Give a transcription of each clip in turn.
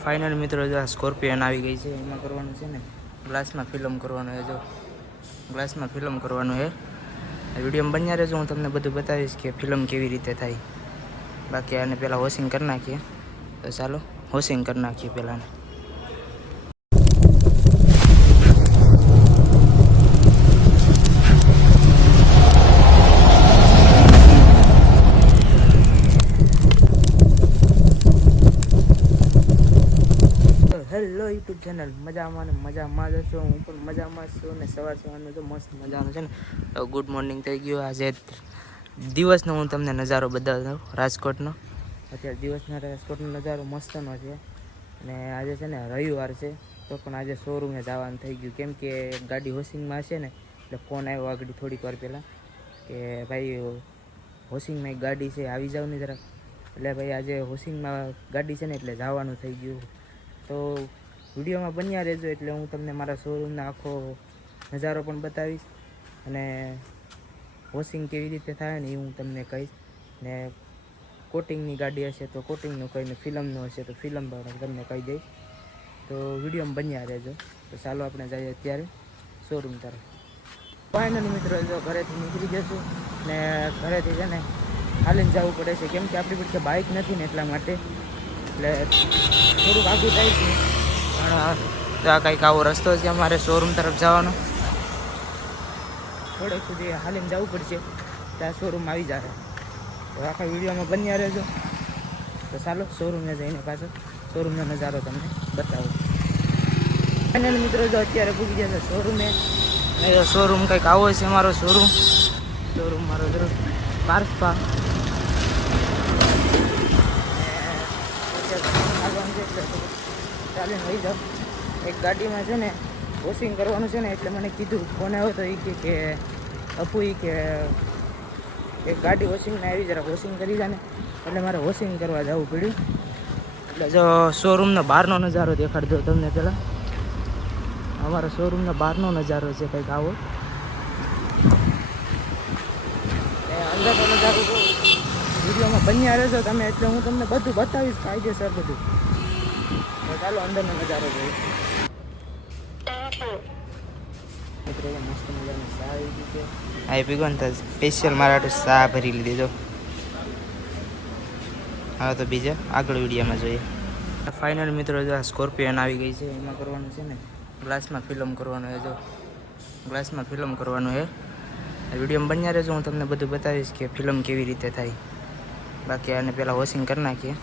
Final મિત્રો જો આ સ્કોર્પિયન આવી ગઈ છે. એમાં કરવાનું છે ને ગ્લાસમાં ફિલ્મ કરવાનું છે. જો ગ્લાસમાં ફિલ્મ કરવાનું છે. વિડીયોમાં બન્યા રહેજો, હું તમને બધું બતાવીશ કે ફિલ્મ કેવી રીતે થાય. બાકી આને પહેલાં વોશિંગ કરી નાખીએ. તો ચાલો વોશિંગ કરી નાખીએ પહેલાં. હેલો યુટ્યુબ ચેનલ, મજામાં ને મજામાં જ છો. હું પણ મજામાં છું ને સવારનું તો મસ્ત મજાનું છે ને. ગુડ મોર્નિંગ થઈ ગયું. આજે દિવસનો હું તમને નજારો બતાવતો દઉં રાજકોટનો. અત્યારે દિવસનો રાજકોટનો નજારો મસ્તનો છે. અને આજે છે ને રવિવાર છે, તો પણ આજે શોરૂમે જવાનું થઈ ગયું. કેમ કે ગાડી વોશિંગમાં છે ને, એટલે ફોન આવ્યો આગળ થોડીક વાર પહેલાં કે ભાઈ વોશિંગમાં એક ગાડી છે, આવી જાવ ને જરાક. એટલે ભાઈ આજે વોશિંગમાં ગાડી છે ને, એટલે જવાનું થઈ ગયું. તો વિડીયોમાં બન્યા રહેજો, એટલે હું તમને મારા શોરૂમનો આખો નજારો પણ બતાવીશ. અને વોશિંગ કેવી રીતે થાય ને એ હું તમને કહીશ. ને કોટિંગની ગાડી હશે તો કોટિંગનું કહીને, ફિલ્મનું હશે તો ફિલ્મ પણ તમને કહી દઈશ. તો વિડીયોમાં બન્યા રહેજો. તો ચાલો આપણે જઈએ અત્યારે શોરૂમ તરફ. ફાઇનલી મિત્રો જો ઘરેથી નીકળી જશું ને ઘરેથી છે ને હાલીને જવું પડે છે. કેમ કે આપણી પાસે બાઇક નથી ને, એટલા માટે. એટલે થોડુંક આગું થાય છે, પણ આ કંઈક આવો રસ્તો છે અમારે શોરૂમ તરફ જવાનો. થોડેક સુધી હાલીને જવું પડશે, ત્યાં શોરૂમ આવી જાય. તો આખા વિડીયોમાં બન્યા રહેજો. તો ચાલો શોરૂમને જઈને પાછો શોરૂમનો નજારો તમને બતાવું. ફાઇનલ મિત્રો જો અત્યારે પૂગી જશે શોરૂમે. અને શોરૂમ કંઈક આવો છે અમારો શોરૂમ મારો જરૂર પાર્સપા. ચાલીને લઈ જાઓ. એક ગાડીમાં છે ને વોશિંગ કરવાનું છે ને, એટલે મને કીધું, ફોન આવ્યો તો એ કે અપુ કે એક ગાડી વોશિંગને આવી જરા વોશિંગ કરી જાય ને, એટલે મારે વોશિંગ કરવા જવું પડ્યું. એટલે જો શોરૂમનો બહારનો નજારો દેખાડી દઉં તમને પહેલાં. અમારો શોરૂમનો બહારનો નજારો છે કંઈક આવો. અંદરનો નજારો જો વિડીયોમાં બન્યા રહેજો તમે, એટલે હું તમને બધું બતાવીશ કાયદેસર બધું. તો ચાલો અંદરનો નજારો જોઈએ. મિત્રો મસ્ત મજાની ચા આવી ગઈ છે. આ પીગો ને તો સ્પેશિયલ મારા ચા ભરી લીધી. જો હવે તો બીજા આગળ વિડીયોમાં જોઈએ. ફાઇનલ મિત્રો જો આ સ્કોર્પિયન આવી ગઈ છે. એમાં કરવાનું છે ને ગ્લાસમાં ફિલ્મ કરવાનું છે. જો ગ્લાસમાં ફિલ્મ કરવાનું છે. વિડીયોમાં બન્યા રહેજો, હું તમને બધું બતાવીશ કે ફિલ્મ કેવી રીતે થાય. બાકી આને પહેલાં વોશિંગ કરી નાખીએ.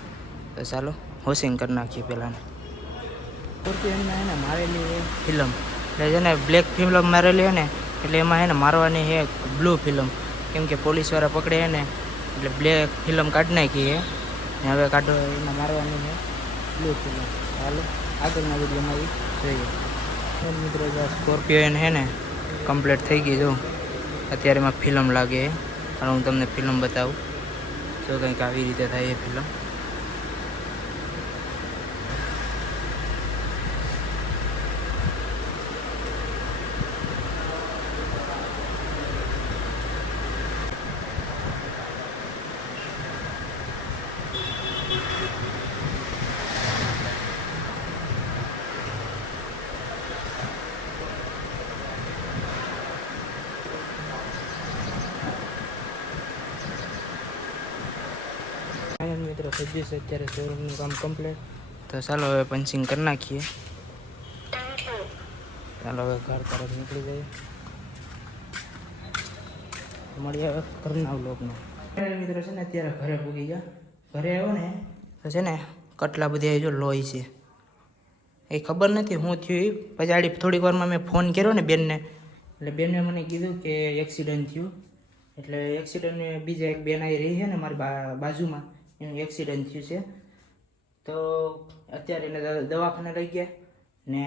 તો ચાલો વોશિંગ કરી નાખીએ પહેલાં. સ્કોર્પિયનમાં એને મારેલી ફિલ્મ એટલે છે ને બ્લેક ફિલ્મ મારેલી છે ને, એટલે એમાં એને મારવાની છે બ્લુ ફિલ્મ. કેમ કે પોલીસવાળા પકડે છે ને, એટલે બ્લેક ફિલ્મ કાઢી નાખી છે. ને હવે કાઢો એમાં મારવાની છે બ્લુ ફિલ્મ. ચાલો આગળના વિડીયોમાં જોઈએ. મિત્રો જો સ્કોર્પિયો છે ને કમ્પ્લીટ થઈ ગઈ. જો અત્યારે એમાં ફિલ્મ લાગે, અને હું તમને ફિલ્મ બતાવું. જો કંઈક આવી રીતે થાય એ ફિલ્મ. મિત્રો થઈ ગયું છે અત્યારે શોરૂમનું કામ કમ્પ્લીટ. તો ચાલો હવે પંચિંગ કરી નાખીએ. ચાલો હવે ઘર તરફ નીકળી જઈએ. મળીએ હવે ઘરના વ્લોગમાં. મિત્રો છે ને અત્યારે ઘરે પૂગી ગયા. ઘરે આવ્યો ને તો છે ને કટલા બધી જો લોહી છે. એ ખબર નથી હું થયું. પછી થોડીક વારમાં મેં ફોન કર્યો ને બેનને, એટલે બેને મને કીધું કે એક્સિડન્ટ થયું. એટલે એક્સિડન્ટ બીજા એક બેન આવી રહી છે ને મારી બાજુમાં, એનું એક્સિડન્ટ થયું છે. તો અત્યારે એને દવાખાને લઈ ગયા ને.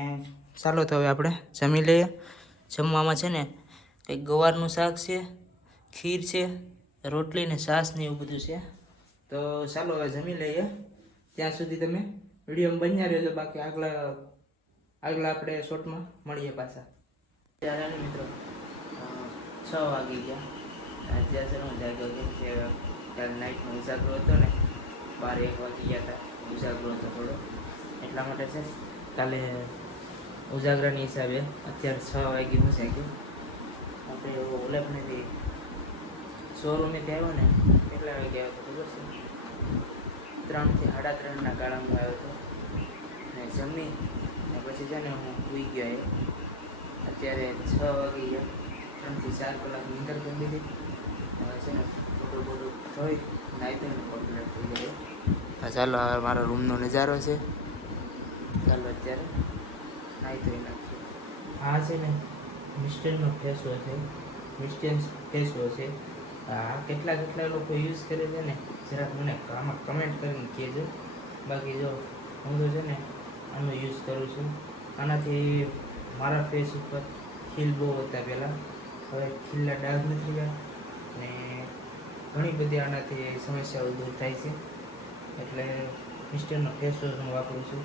ચાલો તો હવે આપણે જમી લઈએ. જમવામાં છે ને કંઈક ગવારનું શાક છે, ખીર છે, રોટલી ને છાશ ને એવું બધું છે. તો ચાલો હવે જમી લઈએ. ત્યાં સુધી તમે વિડીયોમાં બન્યા રહેજો. બાકી આગલા આપણે શોર્ટમાં મળીએ પાછા. ત્યારે મિત્રો 6 વાગી ગયા. અત્યારે હું જાગ્યો કેમ કે ત્યારે નાઇટનો ઉજાગરો હતો ને, 12-1 વાગી ગયા હતા. ઉજાગરો હતો થોડો, એટલા માટે છે કાલે ઉજાગરાની હિસાબે અત્યારે 6 વાગે હું છે કે આપણે ઓલેપનેથી શોરૂમેથી આવ્યો ને કેટલા વાગે આવ્યો હતો ખબર છે 3 થી 3:30ના ગાળામાં આવ્યો હતો ને જમી ને પછી છે ને હું સૂઈ ગયો અત્યારે 6 વાગી ગયા 3 થી 4 કલાક નીંદર કરી દીધી હવે છે ને ફોટો જોઈ નાઈ તો કમ્પ્લીટ થઈ ગયો ચાલો હવે મારો રૂમનો નજારો છે ચાલો અત્યારે નાઈ ધોઈ નાખીએ આ છે ને મિસ્ટરનો ફેસ વોશ છે મિસ્ટર ફેસ વોશ છે આ કેટલા લોકો યુઝ કરે છે ને જરાક મને આમાં કમેન્ટ કરીને કહેજો બાકી જો હું તો છે ને આનો યુઝ કરું છું આનાથી મારા ફેસ ઉપર ખીલ બહુ હતા પહેલાં હવે ખીલના ડાઘ નથી રહ્યા ને ઘણી બધી આનાથી સમસ્યાઓ દૂર થાય છે એટલે મિસ્ટરનો ફેસ વોશ હું વાપરું છું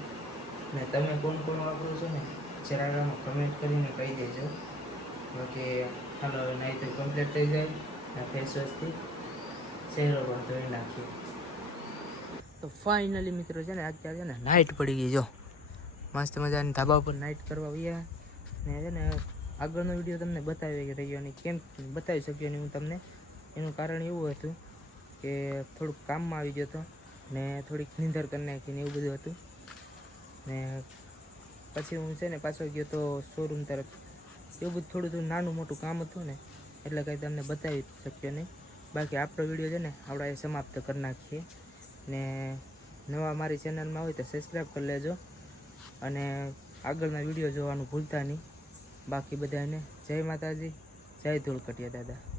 ને તમે કોણ વાપરો છો ને જરાક આમાં કમેન્ટ કરીને કહી દેજો બાકી ચાલો હવે નાઈ તો કમ્પ્લીટ થઈ જાય ને ફેસ વોશથી ચહેરો પણ ધોઈ નાખીએ તો ફાઇનલી મિત્રો છે ને અત્યારે છે ને નાઇટ પડી ગઈ જો મસ્ત મજાની ધાબા પર નાઇટ કરવા આવ્યા ને છે ને આગળનો વિડીયો તમને બતાવી રહ્યો નહીં કેમ બતાવી શક્યો નહીં હું તમને એનું કારણ એવું હતું કે થોડુંક કામમાં આવી ગયો હતો ને થોડીક નીંદર કરી નાખીને એવું બધું હતું ને પછી હું છે ને પાછો ગયો તો શોરૂમ તરફ એવું બધું થોડું નાનું મોટું કામ હતું ને એટલે કંઈ તમને બતાવી શક્યો નહીં બાકી આપણો વિડીયો છે ને આપણે સમાપ્ત કરી નાખીએ ને નવા મારી ચેનલમાં હોય તો સબસ્ક્રાઈબ કરી લેજો અને આગળના વિડીયો જોવાનું ભૂલતા નહીં બાકી બધાને જય માતાજી જય ધૂળકટિયા દાદા